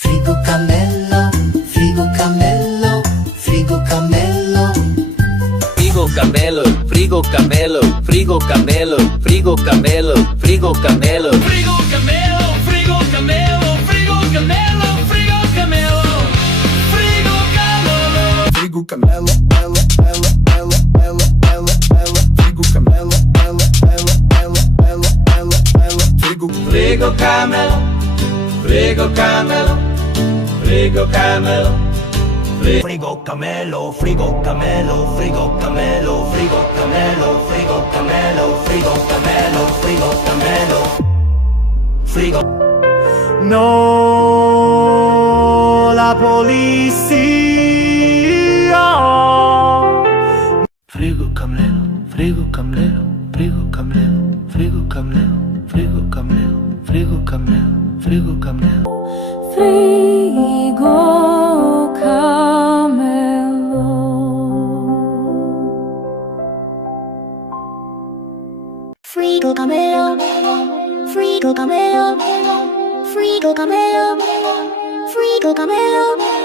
Frigo Camelo, Frigo Camelo, Frigo Camelo. Frigo Camelo, Frigo Camelo, Frigo Camelo, Frigo Camelo, Frigo Camelo. Frigo Camelo, Frigo Camelo, Frigo Camelo, Frigo Camelo, Frigo Camelo. Frigo Camelo, ela, ela, ela, ela, ela, ela. Frigo Camelo, ela, ela, ela, ela, ela, ela. Frigo Camelo, Frigo Camelo, Frigo Camelo. Frigo Camelo, Frigo Camelo, Frigo Camelo, Frigo Camelo, Frigo Camelo, Frigo Camelo, Frigo Camelo, Frigo. No, la policía. Frigo Camelo, Frigo Camelo, Frigo Camelo, Frigo Camelo, Frigo Camelo, Frigo Camelo, Frigo Camelo. Frigo Camelo. Frigo Camelo, Frigo Camelo, Frigo Camelo, Frigo Camelo.